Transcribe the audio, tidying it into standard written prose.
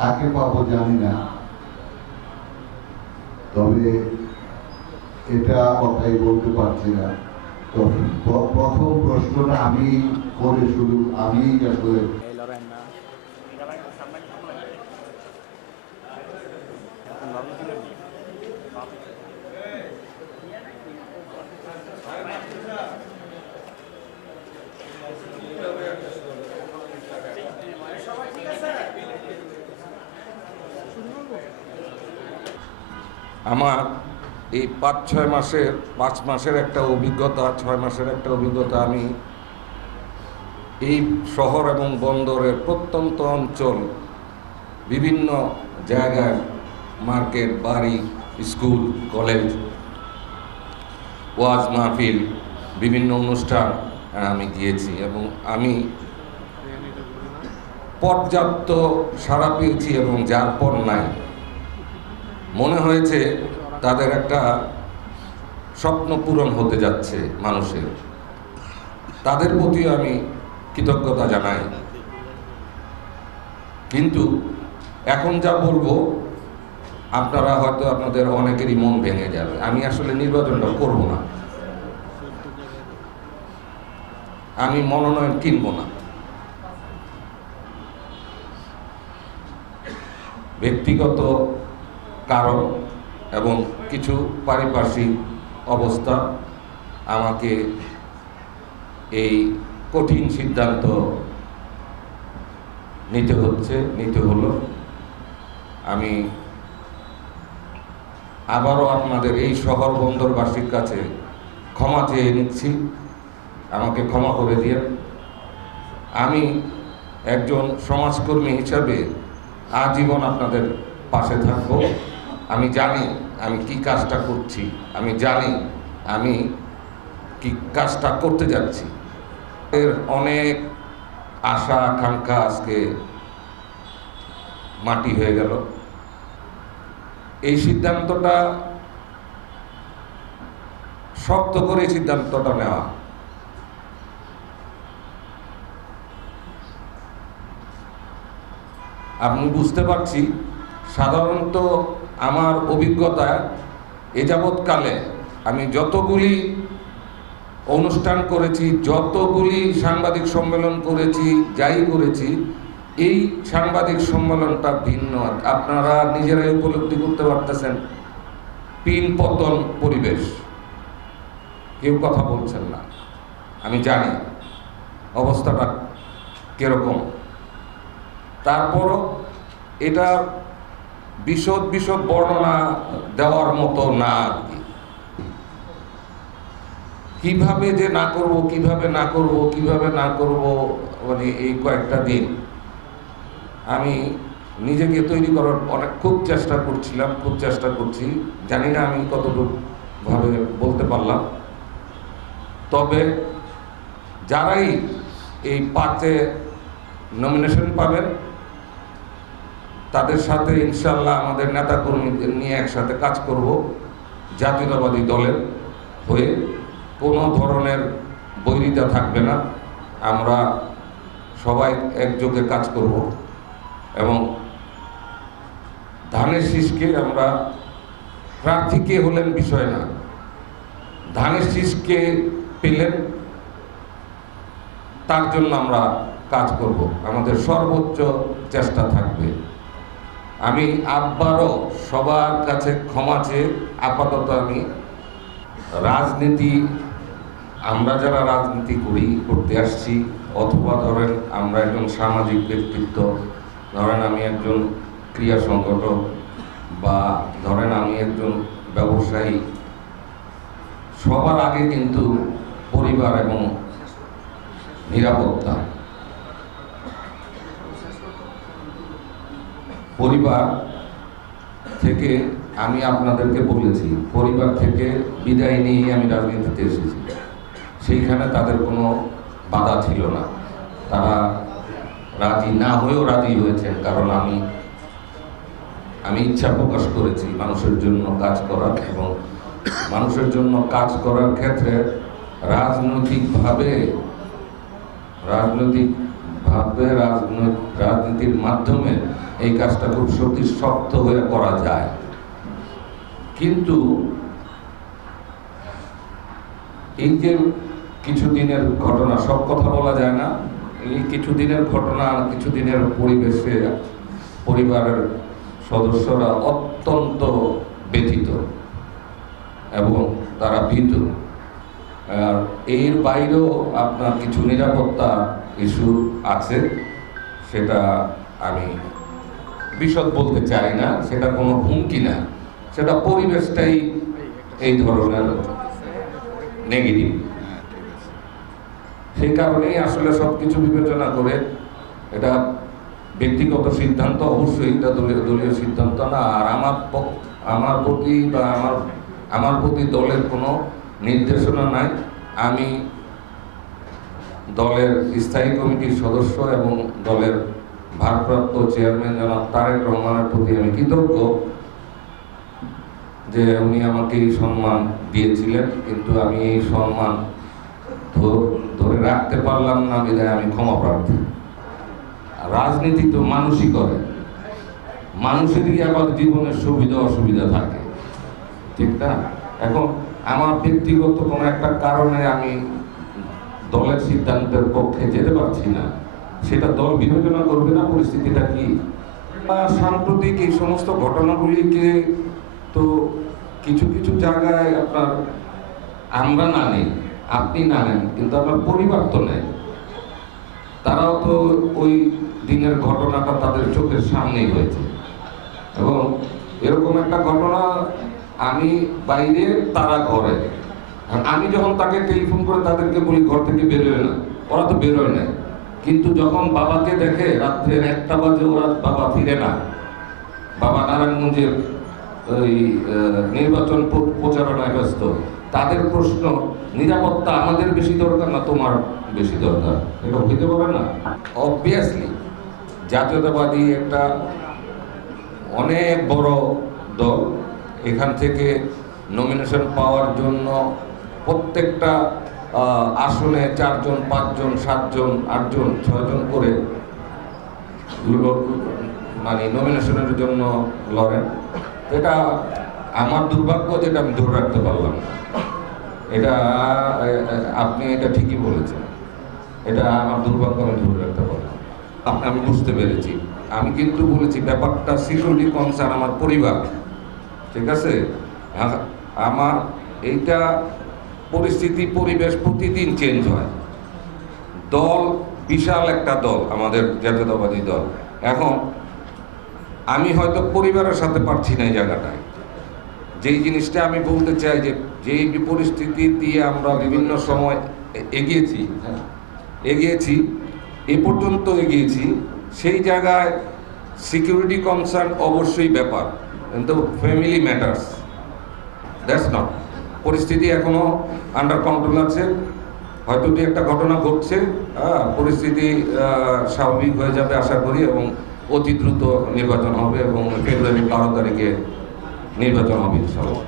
কাকে পাবো জানি না, তবে এটা কথাই বলতে পারছি না। তো প্রথম প্রশ্নটা আমি করে শুরু, আমি আসলে আমার এই 5 মাসের একটা অভিজ্ঞতা, 6 মাসের একটা অভিজ্ঞতা। আমি এই শহর এবং বন্দরের প্রত্যন্ত অঞ্চল, বিভিন্ন জায়গায়, মার্কেট, বাড়ি, স্কুল, কলেজ, ওয়াজ মাহফিল, বিভিন্ন অনুষ্ঠান আমি গিয়েছি এবং আমি পর্যাপ্ত সাড়া পেয়েছি এবং যার পর নাই মনে হয়েছে তাদের একটা স্বপ্ন পূরণ হতে যাচ্ছে মানুষের। তাদের প্রতিও আমি কৃতজ্ঞতা জানাই। কিন্তু এখন যা বলবো আপনারা হয়তো আপনাদের অনেকেরই মন ভেঙে যাবে। আমি আসলে নির্বাচনটা করব না, আমি মনোনয়ন কিনব না। ব্যক্তিগত কারণ এবং কিছু পারিপার্শ্বিক অবস্থা আমাকে এই কঠিন সিদ্ধান্ত নিতে হলো। আমি আবারও আপনাদের এই শহর বন্দরবাসীর কাছে ক্ষমা চেয়ে নিচ্ছি, আমাকে ক্ষমা করে দিয়ে। আমি একজন সমাজকর্মী হিসাবে আজীবন আপনাদের পাশে থাকব। আমি জানি আমি কি কাজটা করছি, আমি জানি আমি কি কাজটা করতে যাচ্ছি। এর অনেক আশা আকাঙ্ক্ষা আজকে মাটি হয়ে গেল। এই সিদ্ধান্তটা শক্ত করে সিদ্ধান্তটা নেওয়া। আমি বুঝতে পারছি, সাধারণত আমার অভিজ্ঞতা এ যাবৎকালে আমি যতগুলি অনুষ্ঠান করেছি, যতগুলি সাংবাদিক সম্মেলন করেছি, যাই করেছি, এই সাংবাদিক সম্মেলনটা ভিন্ন। আপনারা নিজেরাই উপলব্ধি করতে পারতেছেন, পিন পতন পরিবেশ, কেউ কথা বলছেন না। আমি জানি অবস্থাটা কিরকম, তারপরও এটা বিশদ বর্ণনা দেওয়ার মতো না আর কি। কিভাবে যে না করব, কিভাবে না করব, মানে এই কয়েকটা দিন আমি নিজেকে তৈরি করার খুব চেষ্টা করছি। জানি না আমি কতটুকু ভাবে বলতে পারলাম। তবে যারাই এই 5-এ নমিনেশন পাবেন তাদের সাথে ইনশাল্লাহ আমাদের নেতাকর্মীদের নিয়ে একসাথে কাজ করব, জাতীয়তাবাদী দলের হয়ে। কোনো ধরনের বৈরিতা থাকবে না, আমরা সবাই একযোগে কাজ করব এবং ধানের শীষকে আমরা, প্রার্থী কে হলেন বিষয় না, ধানের শীষকে পেলেন তার জন্য আমরা কাজ করব, আমাদের সর্বোচ্চ চেষ্টা থাকবে। আমি আবারও সবার কাছে ক্ষমা চেয়ে আপাতত আমি রাজনীতি, আমরা যারা রাজনীতি করতে আসছি, অথবা ধরেন আমরা একজন সামাজিক ব্যক্তিত্ব, ধরেন আমি একজন ক্রীড়া সংগঠক, বা ধরেন আমি একজন ব্যবসায়ী, সবার আগে কিন্তু পরিবার এবং নিরাপত্তা। পরিবার থেকে আমি আপনাদেরকে বলেছি, পরিবার থেকে বিদায় নিয়ে আমি রাজনীতিতে এসেছি। সেইখানে তাদের কোনো বাধা ছিল না, তারা রাজি না হয়েও রাজি হয়েছেন, কারণ আমি ইচ্ছা প্রকাশ করেছি মানুষের জন্য কাজ করার, এবং মানুষের জন্য কাজ করার ক্ষেত্রে রাজনীতির মাধ্যমে এই কাজটা খুব সত্যি শক্ত হয়ে করা যায়, কিন্তু এই যে কিছুদিনের ঘটনা, সব কথা বলা যায় না, এই কিছুদিনের ঘটনা, কিছুদিনের পরিবেশে পরিবারের সদস্যরা অত্যন্ত ব্যথিত এবং তারা ভীত। আর এর বাইরেও আপনার কিছু নিরাপত্তা ইস্যু আছে, সেটা আমি বিশদ বলতে চাই না, সেটা কোনো হুমকি না, সেটা পরিবেশটাই এই ধরনের নেগেটিভ। সেই কারণেই আসলে সব কিছু বিবেচনা করে এটা ব্যক্তিগত সিদ্ধান্ত, অবশ্যই এটা দলীয় সিদ্ধান্ত না। আর আমার প্রতি বা আমার প্রতি দলের কোনো নির্দেশনা নাই। আমি দলের স্থায়ী কমিটির সদস্য এবং দলের ভারপ্রাপ্ত চেয়ারম্যান জনাব তারেক রহমানের প্রতি আমি কৃতজ্ঞ যে উনি আমাকে এই সম্মান দিয়েছিলেন, কিন্তু আমি এই সম্মান ধরে রাখতে পারলাম না বিধায় আমি ক্ষমা প্রার্থী। রাজনীতি তো মানুষই করে, মানুষেরই আবার জীবনের সুবিধা অসুবিধা থাকে, ঠিক না? এখন আমার ব্যক্তিগত কোনো একটা কারণে আমি দলের সিদ্ধান্তের পক্ষে যেতে পারছি না, সেটা দল বিবেচনা করবে না পরিস্থিতিটা কি। সাম্প্রতিক এই সমস্ত ঘটনাগুলিকে তো কিছু কিছু জায়গায় আপনার আমরা না নেই, আপনি না নেন, কিন্তু আপনার পরিবার তো নেয়। তারাও তো ওই দিনের ঘটনাটা তাদের চোখের সামনেই হয়েছে, এবং এরকম একটা ঘটনা আমি বাইরে, তারা ঘরে। আমি যখন তাকে টেলিফোন করে তাদেরকে বলি ঘর থেকে বেরোয় না, ওরা তো বেরোয় না, কিন্তু যখন বাবাকে দেখে রাত্রের 1টা বাজে ওরা বাবা ফিরে না, বাবা নারায়ণগঞ্জের ওই নির্বাচন প্রচারণায় ব্যস্ত, তাদের প্রশ্ন নিরাপত্তা আমাদের বেশি দরকার না তোমার বেশি দরকার? এটা হইতে পারে না। অবভিয়াসলি জাতীয়তাবাদী একটা অনেক বড় দল, এখান থেকে নমিনেশন পাওয়ার জন্য প্রত্যেকটা আসনে 4 জন 5 জন 7 জন 8 জন 6 জন করে মানে নমিনেশনের জন্য লড়েন। এটা আমার দুর্ভাগ্য যেটা আমি ধরে রাখতে পারলাম না। এটা আপনি এটা ঠিকই বলেছেন, এটা আমার দুর্ভাগ্য, আমি ধরে রাখতে পারলাম। আমি বুঝতে পেরেছি। আমি কিন্তু বলেছি ব্যাপারটা সিকিউরিটি কনসার্ন আমার পরিবার, ঠিক আছে? আমার এইটা পরিস্থিতি পরিবেশ প্রতিদিন চেঞ্জ হয়। দল বিশাল একটা দল, আমাদের জাতীয়তাবাদী দল। এখন আমি হয়তো পরিবারের সাথে পারছি না এই জায়গাটায়। যেই জিনিসটা আমি বলতে চাই যে যেই পরিস্থিতি দিয়ে আমরা বিভিন্ন সময় এগিয়েছি এ পর্যন্ত এগিয়েছি, সেই জায়গায় সিকিউরিটি কনসার্ন অবশ্যই ব্যাপার, কিন্তু ফ্যামিলি ম্যাটার্স, দ্যাটস নট। পরিস্থিতি এখনো আন্ডার কন্ট্রোল আছে, হয়তো দু একটা ঘটনা ঘটছে, পরিস্থিতি স্বাভাবিক হয়ে যাবে আশা করি, এবং অতি দ্রুত নির্বাচন হবে এবং ফেব্রুয়ারি 12 তারিখে নির্বাচন হবে ইনশাআল্লাহ।